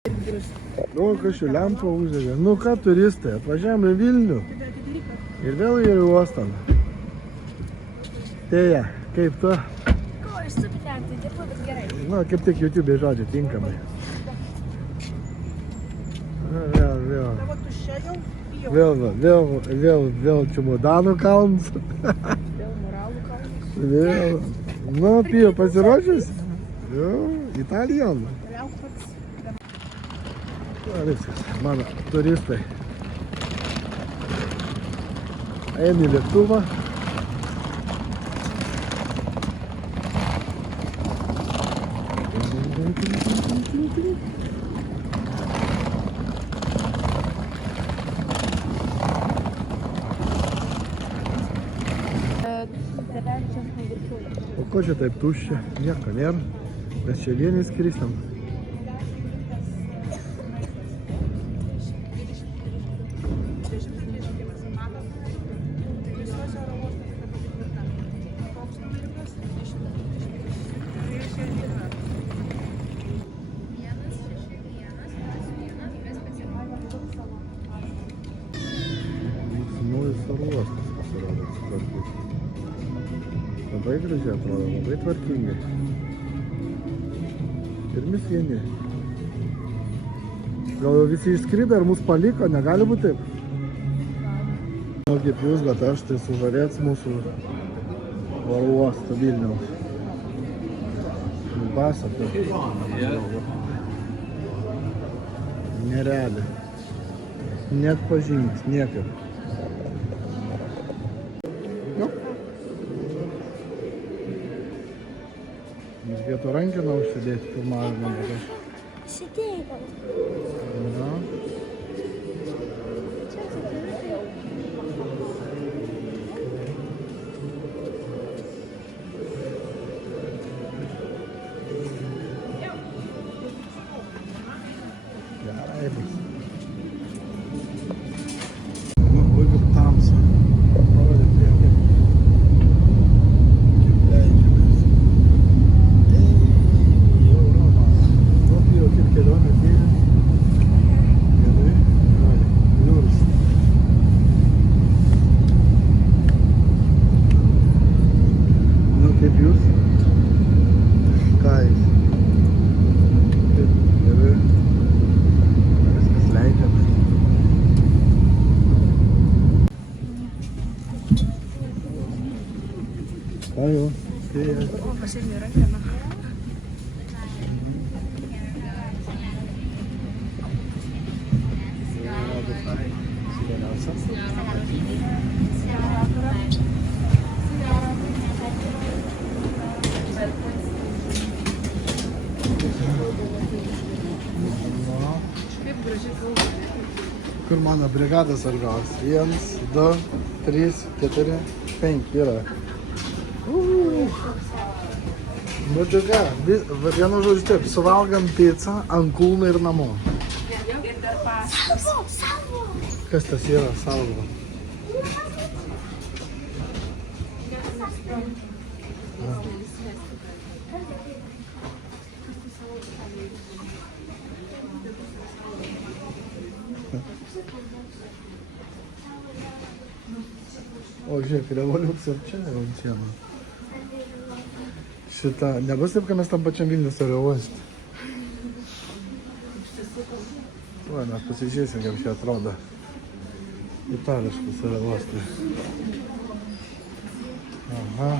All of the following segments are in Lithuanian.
O, kažkaip lempą uždegė. Nu ką, turistai, atvažiavome į Vilnių. Ir vėl į uostą. Teja, kaip tu? Ko, aš su pitemtai dirbu, bet gerai. Nu, kaip tik YouTube žodžiu, tinkamai. Vėl čemodanų kalnas. Vėl moralų kalnas. Vėl. Nu, Pija, pasiruošęs? Jo, Italijan. Keliauk pats. Viskas, mano turistai eina į lėktuvą. O ko čia taip tuščia? Nieko nėra. Mes čia vieni skristam. Naujas oro uostas pasirodo sutvarkyti. Labai gražiai atrodo, labai tvarkingai. Ir mes vieni. Gal jau visi išskrido ir mus paliko, negali būti taip? Nu kaip jūs, bet aš tai sužavėts mūsų oro uostą Vilniaus. Pasaka. Nerealiai. Net pažymys, niekaip. Reikėtų rankiną užsidėti filmavimą, bet aš... Sėdėjau. Na. Gerai bus. Nu, kaip tamsa. Parodė priekį. Kaip leidžiamės. Kelionė atėjo. Gerai. Jūros. Nu, kaip jūs? Ką jūs? Taip, gerai. Viskas leidžiame. Ką jau? O, pasiėmė rankeną. Kaip gražiai kalba. Kur mano brigada sargaus? 1, 2, 3, 4, 5 yra. Bet tai ką, vienu žodžiu taip, suvalgam pizzą, ant kūno ir namo. Ir dar pasas. Savo! Kas tas yra? Salvo. O, žiūrėk, revoliucija ir čia yra ant sienų. Šitą, nebus taip, kad mes tam pačiam Vilnius oro uoste. Va, mes pasižiūrėsim, kaip čia atrodo. Itališkas oro uostas. Aha.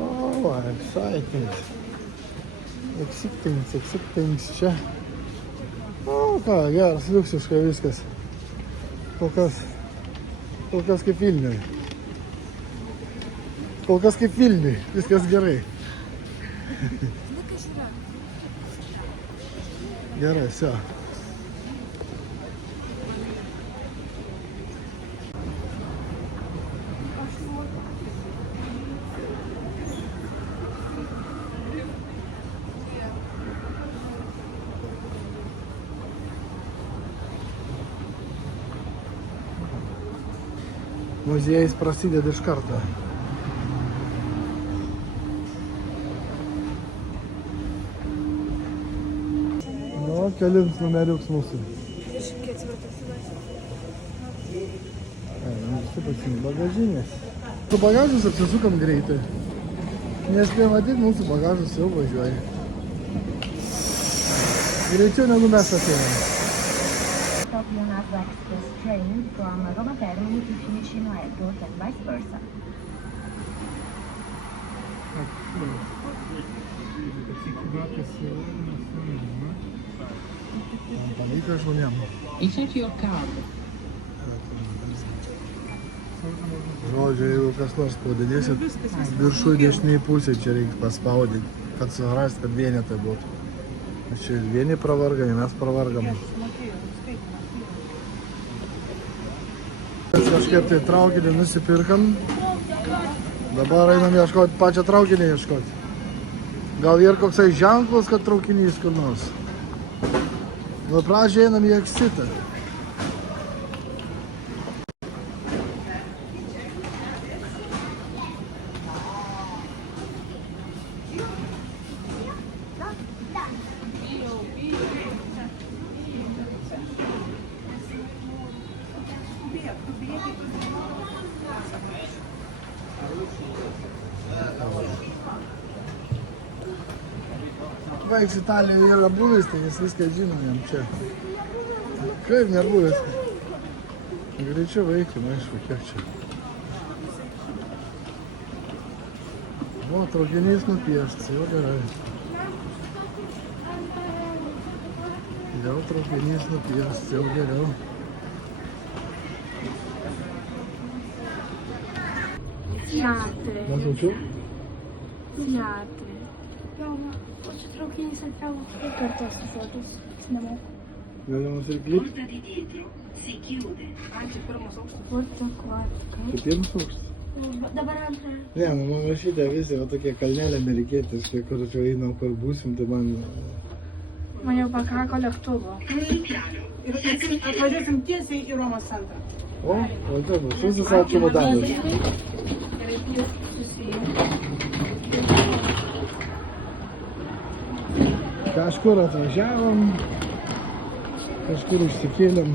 Oh, exciting. Exciting čia. O, ką, geras, liuksiškai viskas. Kol kas kaip Vilniui. Kol kas kaip Vilniui, viskas gerai. Gerai, все. Muziejus prasideda iš karto. kelins numeriuks mūsų. 24. Visi pasiimti bagažinės. Su bagažus apsisukam greitai. Nespėjom matyti, mūsų bagažus jau važiuoja. Greičiau negu mes atėjome. Tokyo Nato Express train from Roma Termini to Fiumicino Airport and vice versa. Pavyko žmonėm. Insert your card. Žodžiu, jeigu kas nors spaudinėsit, viršų dešiniai pusė čia reikia paspaudyti, kad surast, kad vienetai būtų. Čia vieni pravargami, mes pravargam. Kažkaip tai traukinį nusipirkam. Dabar einam ieškoti pačią traukinį ieškoti. Gal ir koksai ženklas, kad traukinys kur nors. Nu, pradžiai einam į Eksitą. Vaiks Italijoje yra buvęs, tai jis viską žino jam čia. Kaip nebuvęs? Greičiau veikim, aišku, kiek čia. O, traukinys nupieštas, jau gerai. Jau traukinys nupieštas, jau geriau. Teatry. Mažučiu? Teatry. O čia traukinys atkeliavo per tos žodžius. Nemoku. Galimas ir klipti. Porta di dietro si chiude. Čia pirmas aukštas. Porta aquatica. Tai pirmas aukštas. Dabar antra. Ne, nu man rašyta visi, va tokie kalneliai amerikietiški, kur čia einam, kur būsim, tai man... Man jau pakako lėktuvo. Ir atvažiuosim tiesiai į Romos centrą. O taip, šis savo čemodanas. Kažkur atvažiavom, kažkur išsikėlėm.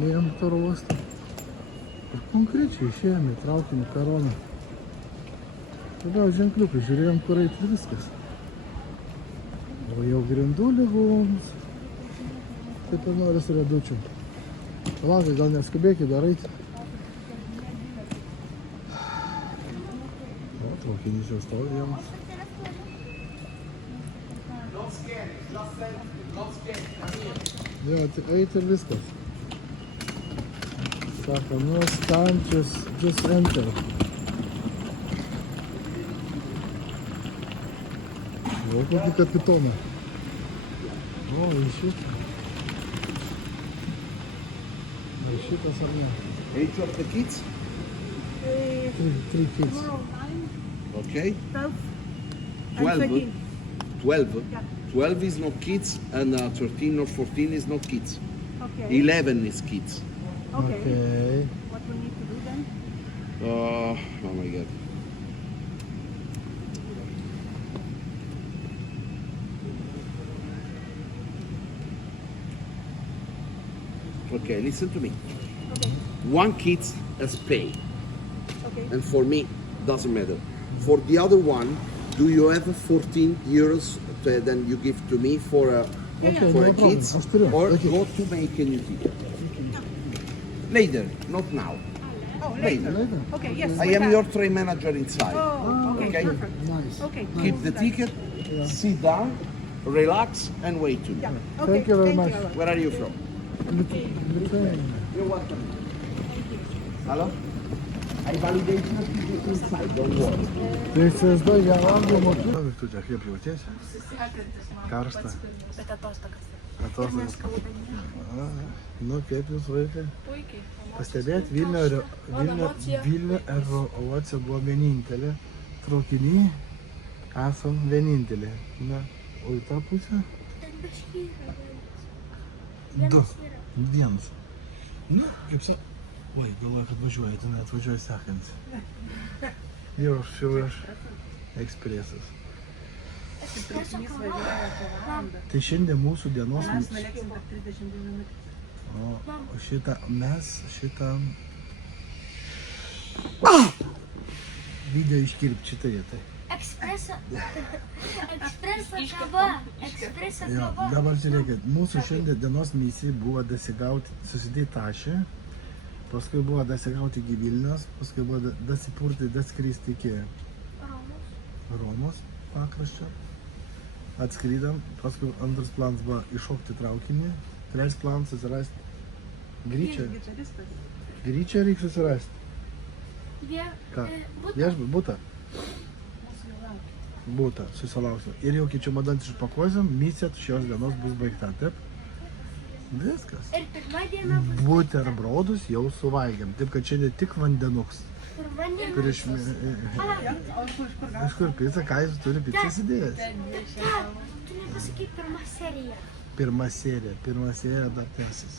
Bijom toro uostą. Ir konkrečiai išėjome į traukinį Karoną. Tada ženkliukai, žiūrėjom, kur eit ir viskas. O jau grindų lygoms. Taip ir noris riedučių. Palakai, gal neskubėkit, dar eit. O, traukinys jau stovi vienas. Jo, tik eit ir viskas. Sako, no stand, just enter. O, kokį kapitoną. O, į šitą. Į šitas ar ne? 8 of the kids? Three kids. Okay. 12 and 12. 13. 12. 12 is not kids and 13 or 14 is not kids. Okay. 11 is kids. Okay. Okay. What we need to do then? Oh my god. Okay, listen to me. Okay. One kid has paid, Okay. and for me, doesn't matter. For the other one, do you have 14 euros then you give to me for a Okay, for no a problem. kids, I'll still- or okay. go to make a new ticket? Later, not now. Oh, Later. later. Okay, yes. I we am have. your train manager inside. Oh, okay, Okay. perfect. Nice. Okay. Keep the ticket, sit down, relax, and wait to me. Yeah. Okay. Thank you very much. Where are you from? Lithuania. You're welcome. Hello? I validate your ticket inside, don't worry. Tai įsivaizduoju, ją valgau mokyklą. Viktutė, kaip jautiesi? Karšta. Bet atostogas. Atostogas. Nu, kaip jūs vaikai? Puikiai. Pastebėt, Vilnių Aerouoste buvo vienintelė traukinį, Esam vienintelė. Na, o į tą pusę? Ten beškyra. Du. Vienas. Na, kaip sa... Oi, galvoju, kad važiuoja, ten atvažiuoja sekantis. Jau aš ekspresas. Traukinys važiuoja po valandą. Tai šiandien mūsų dienos... Mes nulėksim per 32 minutės. O šitą... Video iškirpt šitą vietą. Ekspreso kava. Ekspreso Jo, kava. dabar žiūrėkit, mūsų šiandien dienos misija buvo dasigauti, susidėti tašį, paskui buvo dasigauti iki Vilnius, paskui buvo dasipurti, daskristi iki Romos pakraščio. Atskrydam, paskui antras planas buvo iššokti traukinį, trečias planas susirasti Gryčią. Čia viskas. Gryčią reikia susirasti. Ką? Butą? Butą, susilauksim. Ir jau kai čemodanus išpakuosim, misija šios dienos bus baigta, taip? Viskas. Ir pirma diena bus. Buterbrodus jau suvalgėm, taip kad šiandien tik vandenuks. Pirma diena. Prieš... O iš kur Iš kur pica, ką jis turi picas idėjas? Tu nepasakyti pirma serija. Pirma serija dar tęsis.